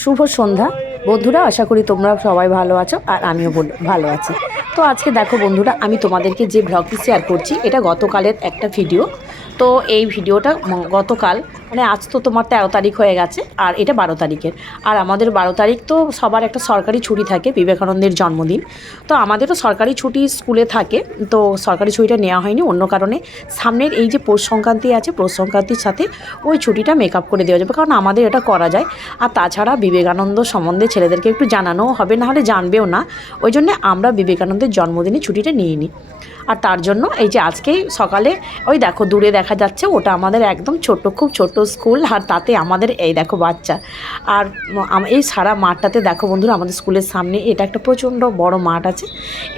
শুভ সন্ধ্যা। বন্ধুরা, আশা করি তোমরা সবাই ভালো আছো আর আমিও ভালো আছি। তো আজকে দেখো বন্ধুরা, আমি তোমাদেরকে যে ব্লগটি শেয়ার করছি, এটা গতকালের একটা ভিডিও তো এই ভিডিওটা গতকাল মানে আজ তো তোমার তেরো তারিখ হয়ে গেছে, আর এটা বারো তারিখের। আর আমাদের বারো তারিখ তো সবার একটা সরকারি ছুটি থাকে, বিবেকানন্দের জন্মদিন। তো আমাদেরও সরকারি ছুটি স্কুলে থাকে, তো সরকারি ছুটিটা নেওয়া হয়নি, অন্য কারণে সামনের এই যে পৌষ সংক্রান্তি আছে, পৌষ সংক্রান্তির সাথে ওই ছুটিটা মেকআপ করে দেওয়া যাবে, কারণ আমাদের এটা করা যায়। আর তাছাড়া বিবেকানন্দ সম্বন্ধে ছেলেদেরকে একটু জানানোও হবে না হলে জানবেও না। ওই জন্য আমরা বিবেকানন্দের জন্মদিনে ছুটিটা নিয়ে নিই আর তার জন্য এই যে আজকেই সকালে, ওই দেখো দূরে দেখা যাচ্ছে ওটা আমাদের একদম ছোট্ট, খুব ছোট্ট স্কুল আর তাতে আমাদের এই দেখো বাচ্চা। আর এই সারা মাঠটাতে দেখো বন্ধুরা আমাদের স্কুলের সামনে এটা একটা প্রচণ্ড বড় মাঠ আছে।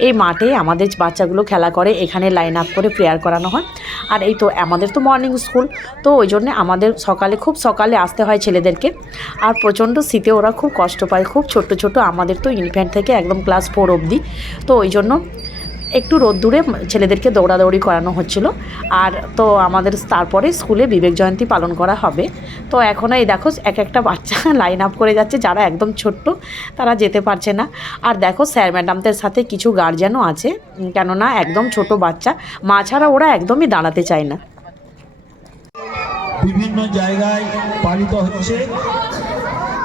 এই মাঠে আমাদের বাচ্চাগুলো খেলা করে, এখানে লাইন আপ করে প্রেয়ার করানো হয়। আর এই তো আমাদের তো মর্নিং স্কুল তো ওই জন্যে আমাদের সকালে, খুব সকালে আসতে হয় ছেলেদেরকে। আর প্রচণ্ড শীতে ওরা খুব কষ্ট পায়, খুব ছোট ছোট আমাদের তো ইনফ্যান্ট থেকে একদম ক্লাস ফোর অবধি। তো ওই জন্য একটু রোদ্দুরে ছেলেদেরকে দৌড়াদৌড়ি করানো হচ্ছিল। আর তো আমাদের তারপরে স্কুলে বিবেক জয়ন্তী পালন করা হবে। তো এখন এই দেখো, এক একটা বাচ্চা লাইন আপ করে যাচ্ছে, যারা একদম ছোট্ট, তারা যেতে পারছে না। আর দেখো স্যার ম্যাডামদের সাথে কিছু গার্জেনও আছে কেননা একদম ছোট বাচ্চা। মা ছাড়া ওরা একদমই দাঁড়াতে চায় না। বিভিন্ন জায়গায় পালিত হচ্ছে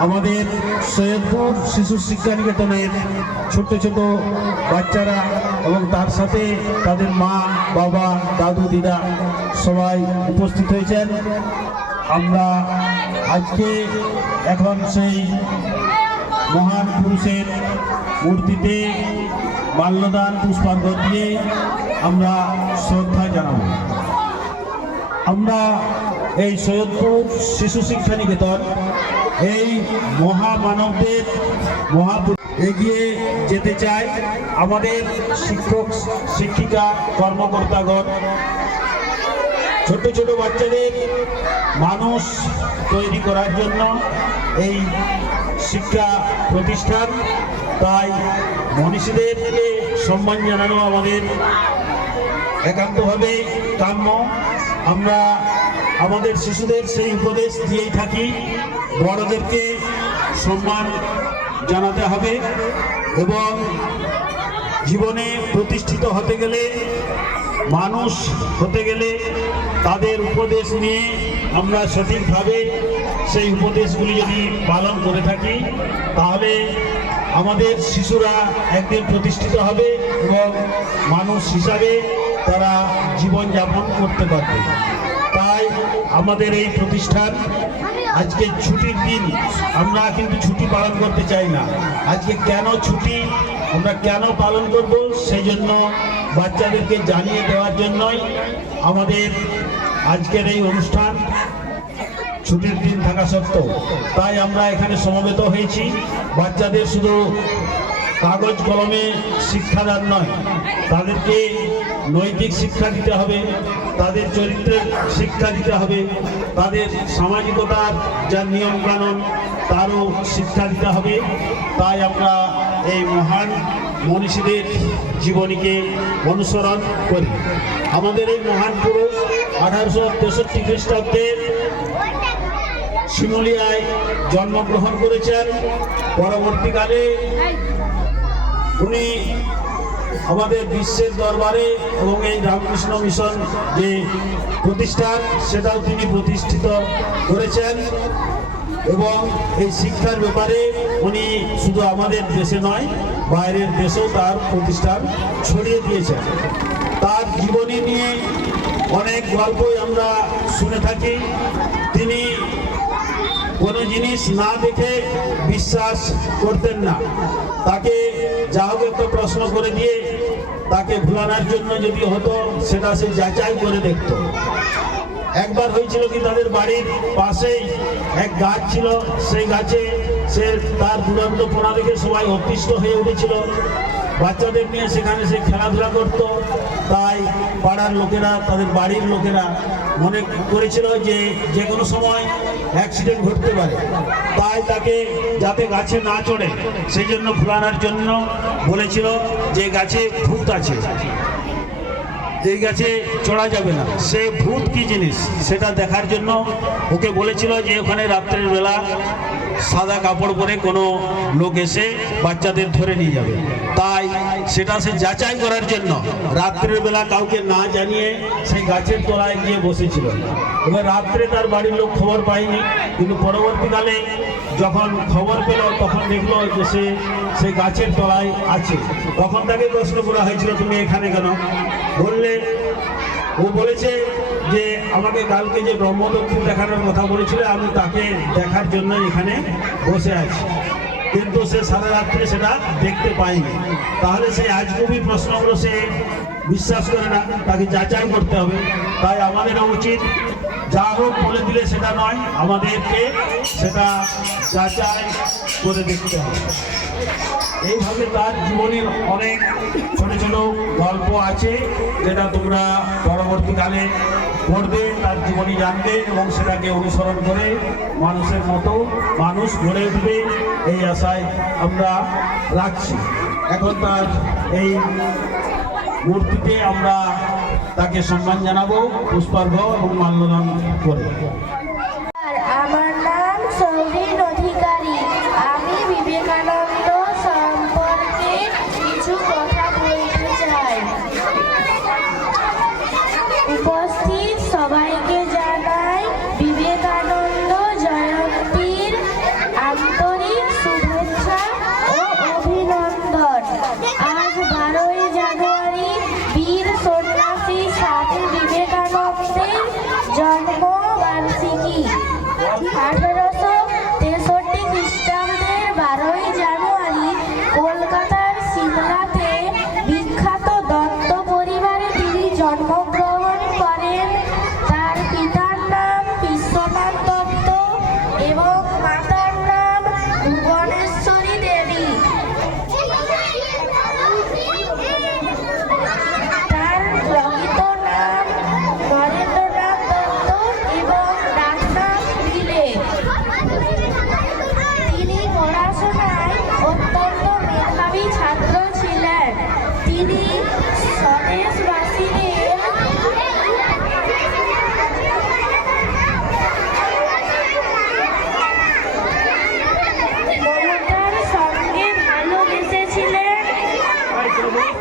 আমাদের সৈয়দপুর শিশু শিক্ষা নিকেতনের ছোট ছোট বাচ্চারা। এবং তার সাথে তাদের মা, বাবা, দাদু, দিদা সবাই উপস্থিত হয়েছেন। আমরা আজকে এখন সেই মহান পুরুষের মূর্তিতে মাল্যদান পুষ্পার্ঘ দিয়ে আমরা শ্রদ্ধা জানাব। আমরা এই সৈয়দপুর শিশু শিক্ষা নিকেতন, এই মহামানবদের মহা এগিয়ে যেতে চাই আমাদের শিক্ষক, শিক্ষিকা, কর্মকর্তাগণ। ছোট ছোট বাচ্চাদের মানুষ তৈরি করার জন্য এই শিক্ষা প্রতিষ্ঠান, তাই মনীষীদেরকে সম্মান জানানো আমাদের একান্তভাবে কাম্য। আমরা আমাদের শিশুদের সেই উপদেশ দিয়েই থাকি। বড়দেরকে সম্মান জানাতে হবে এবং জীবনে প্রতিষ্ঠিত হতে গেলে, মানুষ হতে গেলে তাদের উপদেশ নিয়ে আমরা সঠিকভাবে সেই উপদেশগুলি যদি পালন করে থাকি, তাহলে আমাদের শিশুরা একদিন প্রতিষ্ঠিত হবে এবং মানুষ হিসাবে তারা জীবনযাপন করতে পারবে। আমাদের এই প্রতিষ্ঠান, আজকে ছুটির দিন, আমরা কিন্তু ছুটি পালন করতে চাই না। আজকে কেন ছুটি, আমরা কেন পালন করব সেই জন্য বাচ্চাদেরকে জানিয়ে দেওয়ার জন্যই আমাদের আজকের এই অনুষ্ঠান ছুটির দিন থাকা সত্ত্বেও। তাই আমরা এখানে সমবেত হয়েছি। বাচ্চাদের শুধু কাগজ কলমে শিক্ষাদান নয়। তাদেরকে নৈতিক শিক্ষা দিতে হবে, তাদের চরিত্রের শিক্ষা দিতে হবে, তাদের সামাজিকতার যা নিয়ম কানুন, তারও শিক্ষা দিতে হবে। তাই আমরা এই মহান মনীষীদের জীবনীকে অনুসরণ করি। আমাদের এই মহান পুরুষ আঠারোশো তেষট্টি খ্রিস্টাব্দের শিমুলিয়ায় জন্মগ্রহণ করেছেন। পরবর্তীকালে উনি আমাদের বিশ্বের দরবারে এবং এই রামকৃষ্ণ মিশন যে প্রতিষ্ঠান, সেটাও তিনি প্রতিষ্ঠিত করেছেন এবং এই শিক্ষার ব্যাপারে উনি শুধু আমাদের দেশে নয়, বাইরের দেশেও তার প্রতিষ্ঠান ছড়িয়ে দিয়েছেন। তার জীবনী নিয়ে অনেক গল্পই আমরা শুনে থাকি। তিনি কোনো জিনিস না দেখে বিশ্বাস করতেন না। তাকে যা হোক একটা প্রশ্ন করে দিয়ে তাকে ভুলানোর জন্য যদি হতো, সেটা সে যাচাই করে দেখত। একবার হয়েছিল কি, তাদের বাড়ির পাশেই এক গাছ ছিল। সেই গাছে সে তার দুরন্ত পোনা দেখে সবাই অতিষ্ঠ হয়ে উঠেছিল। বাচ্চাদের নিয়ে সেখানে সে খেলাধুলা করত। তাই পাড়ার লোকেরা, তাদের বাড়ির লোকেরা মনে করেছিল যে যে কোনো সময় অ্যাক্সিডেন্ট ঘটতে পারে। তাই তাকে যাতে গাছে না চড়ে সেই জন্য ফুলানার জন্য বলেছিল যে গাছে ভূত আছে। এই গাছে, চড়া যাবে না। সে ভূত কি জিনিস? সেটা দেখার জন্য ওকে বলেছিল যে ওখানে রাত্রের বেলা সাদা কাপড় পরে কোনো লোক এসে বাচ্চাদের ধরে নিয়ে যাবে। তাই সেটা সে যাচাই করার জন্য রাত্রের বেলা কাউকে না জানিয়ে সেই গাছের তলায় গিয়ে বসেছিল। এবার রাত্রে তার বাড়ির লোক খবর পায়নি, কিন্তু পরবর্তীকালে যখন খবর পেল দেখল যে সে সেই গাছের তলায় আছে। তখন তাকে প্রশ্ন করা হয়েছিল, তুমি এখানে কেন? বললে, ও বলেছে যে, আমাকে কালকে যে ব্রহ্মদক্ষিণ দেখানোর কথা বলেছিল, আমি তাকে দেখার জন্য এখানে বসে আছি। কিন্তু সে সারা রাত্রে সেটা দেখতে পায়নি। তাহলে সেই আজগুবি প্রশ্নগুলো সে বিশ্বাস করে না, তাকে যাচাই করতে হবে। তাই আমাদের উচিত যা হোক বলে দিলে সেটা নয়, আমাদেরকে সেটা যাচাই করে দেখতে হবে। এইভাবে তার জীবনের অনেক ছোট ছোট গল্প আছে, যেটা তোমরা পরবর্তীকালে পড়বে, তার জীবনী জানবে এবং সেটাকে অনুসরণ করে মানুষের মতো মানুষ গড়ে উঠবে, এই আশায় আমরা রাখছি। এখন তার এই মূর্তিতে আমরা তাকে সম্মান জানাব পুষ্পার্ঘ এবং মাল্যদান করে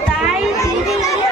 তাই তিনি মূর্খ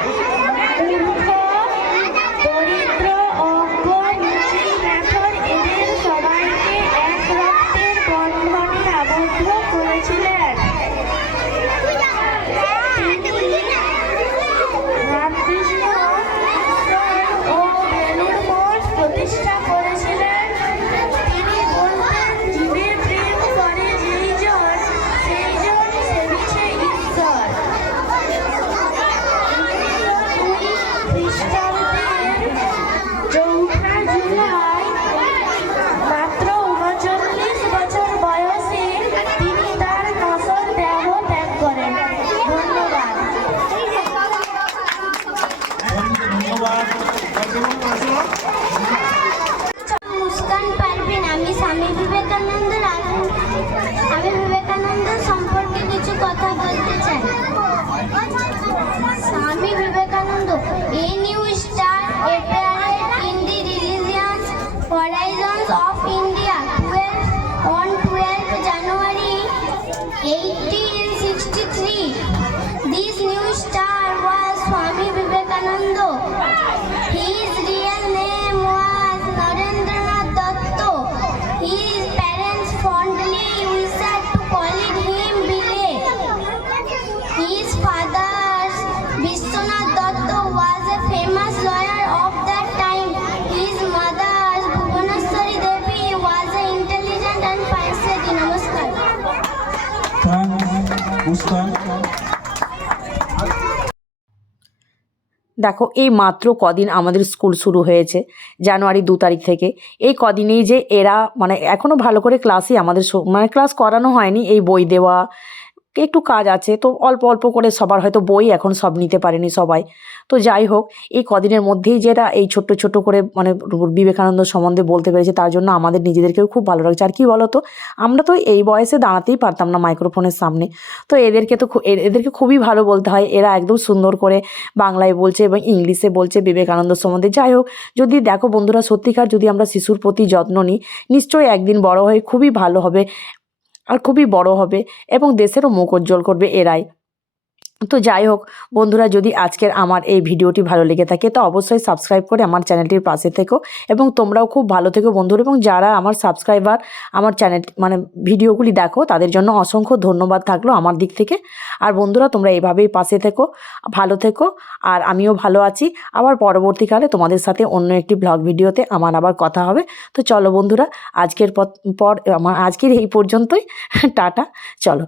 দেখো, এই মাত্র কদিন আমাদের স্কুল শুরু হয়েছে, জানুয়ারি দু তারিখ থেকে। এই কদিনেই যে এরা মানে এখনও ভালো করে ক্লাসই আমাদের মানে ক্লাস করানো হয়নি এই বই দেওয়া একটু কাজ আছে। তো অল্প অল্প করে সবার হয়তো বই এখন সব নিতে পারেনি সবাই। তো যাই হোক, এই কদিনের মধ্যেই যেটা এই ছোট্ট ছোট্ট করে মানে বিবেকানন্দ সম্বন্ধে বলতে পেরেছে, তার জন্য আমাদের নিজেদেরকেও খুব ভালো লাগছে। আর কি বলো তো আমরা তো এই বয়সে দাঁড়াতেই পারতাম না মাইক্রোফোনের সামনে। তো এদেরকে তো এদেরকে খুবই ভালো বলতে হয়। এরা একদম সুন্দর করে বাংলায় বলছে এবং ইংলিশে বলছে বিবেকানন্দ সম্বন্ধে। যাই হোক, যদি দেখো বন্ধুরা, সত্যিকার যদি আমরা শিশুর প্রতি যত্ন নিই, নিশ্চয়ই একদিন বড় হয়ে খুবই ভালো হবে। আর খুবই বড় হবে এবং দেশেরও মুখ উজ্জ্বল করবে এরাই। তো যাই হোক, বন্ধুরা, যদি আজকের আমার এই ভিডিওটি ভালো লেগে থাকে, তো অবশ্যই সাবস্ক্রাইব করে আমার চ্যানেলটির পাশে থেকো এবং তোমরাও খুব ভালো থেকো, বন্ধুরা। এবং যারা আমার সাবস্ক্রাইবার আমার চ্যানেল মানে ভিডিওগুলি দেখো, তাদের জন্য অসংখ্য ধন্যবাদ থাকল আমার দিক থেকে। আর বন্ধুরা, তোমরা এভাবেই পাশে থেকো, ভালো থেকো, আর আমিও ভালো আছি। আবার পরবর্তীকালে তোমাদের সাথে অন্য একটি ব্লগ ভিডিওতে আমার আবার কথা হবে। তো চলো, বন্ধুরা, আজকের পর, আমার আজকের এই পর্যন্তই। টাটা, চলো।